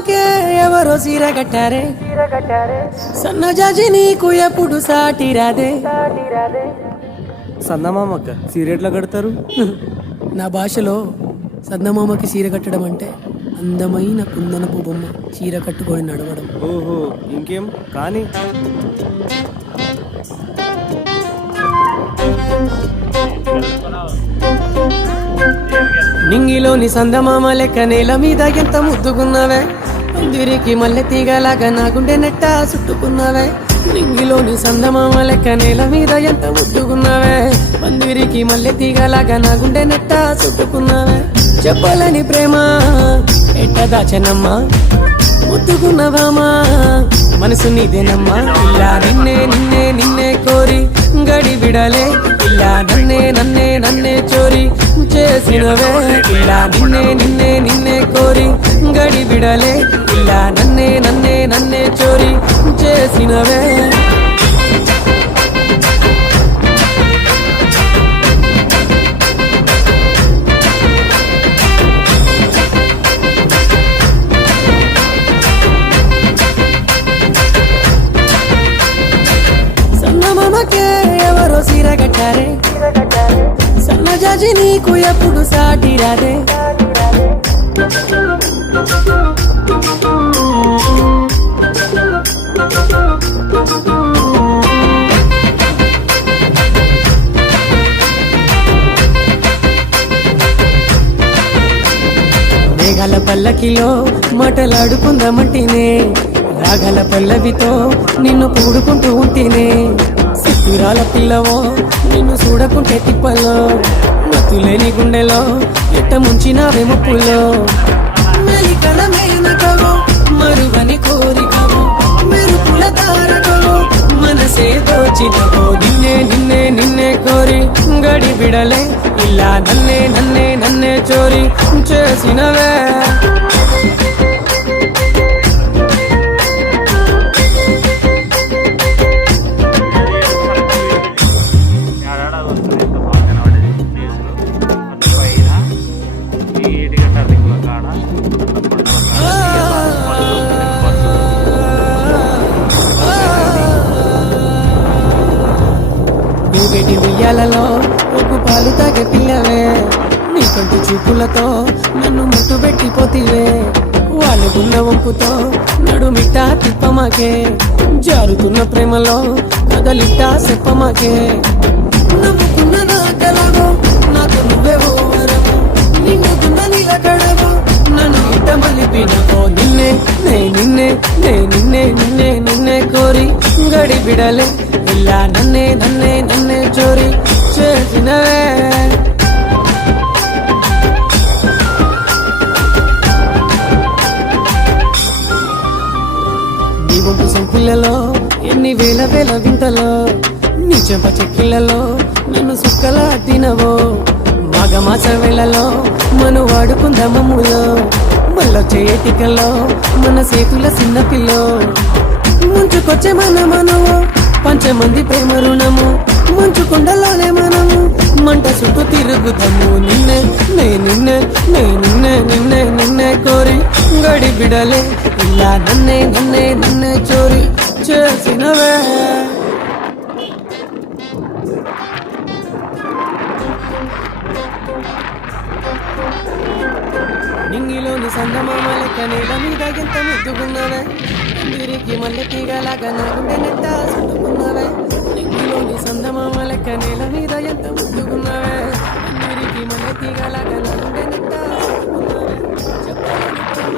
సందమామకే ఎవరో సీర కట్టారే సన్నజాజి నీకు ఎప్పుడు సాటి రాదే సందమామక్క సీరియట్లా కడతారు. నా భాషలో సందమామకి చీర కట్టడం అంటే అందమైన కుందనపు బొమ్మ చీర కట్టుకొని నడవడం. ఓహో ఇంకేం కానీ నింగిలోని సందమామ లెక్క నేల మీద ఎంత ముద్దుకున్నావే పందిరికి మల్లె తీగలాగా నా గుండె నెట్ట చుట్టుకున్నావే. నింగిలోని సందమామ లెక్క నేల మీద ఎంత ముద్దుకున్నావే పందిరికి మల్లె తీగలాగా నా గుండె నెట్ట చుట్టుకున్నావే. చెప్పలేని ప్రేమ ఎట్ట దాచనమ్మా ముద్దుకున్నవామా మనసు నీదేనమ్మా. ఇలా నిన్నే నిన్నే నిన్నే కోరి గడి విడలే ఇలా నన్నే నన్నే నన్నే చోరీ చేసినవే. ఇలా నిన్నే నిన్నే నిన్నే కోరి గడి విడలే ఇలా నన్నే నన్నే నన్నే చోరీ చేసినవే. సందమామకే ఎవరో సీర కట్టారే సన్నజాజి నీకు ఎప్పుడు సాటి రాదే. మేఘాల పల్లకిలో మాటలాడుకుందామంటేనే రాగల పల్లవితో నిన్ను పూడుకుంటూ ఉంటేనే. సిత్తురాల పిల్లవో నిన్ను చూడకుంటే తిప్పలో మత్తులేని గుండెలో ఎట్ట ముంచినావే ముప్పులో. మెలికల మేనకవో మరువని కోరికవో మెరుపుల తారకవో మనసే దోచినవో నిన్నే నిన్నే నిన్నే కోరి గడి బిడలే ఇలా నన్నే నన్నే నన్నే చోరీ చేసినవే. వేడి ఉయ్యాలలో ఒక పాలు తాగే పిల్లవే నీ కంటి చూపులతో నన్ను ముట్టు పెట్టిపోతివే. వాళ్ళు గున్న వంపుతో నడుమిట్ట తిప్పమాకే జారుతున్న ప్రేమలో కదలిట్ట చెప్పమాకే. నమ్ముకున్న నా కలవో నాకు నువ్వే ఓవరవో నిన్నుకున్న నిలకడవో నన్ను ఇట్ట మలిపినవో. నిన్నే నే నిన్నే నే నిన్నే నిన్నే నిన్నే కోరి గడి బిడలే ఇలా నన్నే నన్నే నన్నే చోరీ చేసినవే. నీ వంపు సంపులలో ఎన్ని వేల వేల వింతలో నీ చెంప చెక్కిళ్ళలో నన్ను సుక్కలా తినవో. మాఘమాస వేళలో మను వాడుకుందామమ్ములో మళ్ళ చేతికలో మన చేతుల చిన్న పిల్లో ముంచుకొచ్చే మన మనవో పంచమంది ప్రేమ రుణము మంచు కొండలోనే మనము మంట చుట్టూ తిరుగుతాము. నిన్నే నే నిన్నే నే నిన్నే నిన్నే నిన్నే కోరి గడి బిడలే ఇలా నన్నే నన్నే నన్నే చోరీ చేసినవే. నింగిలోని సందమామ లెక్క నేల మీద ఎంత ముద్దుకున్నావే పందిరికి మల్లె తీగలాగా నా గుండె నెట్ట చుట్టుకున్నావే. నింగిలోని సందమామ లెక్క నేల మీద ఎంత ముద్దుకున్నావే పందిరికి మల్లె తీగలాగా నా గుండె నెట్ట చుట్టుకున్నావే. చెప్పలేని ప్రేమ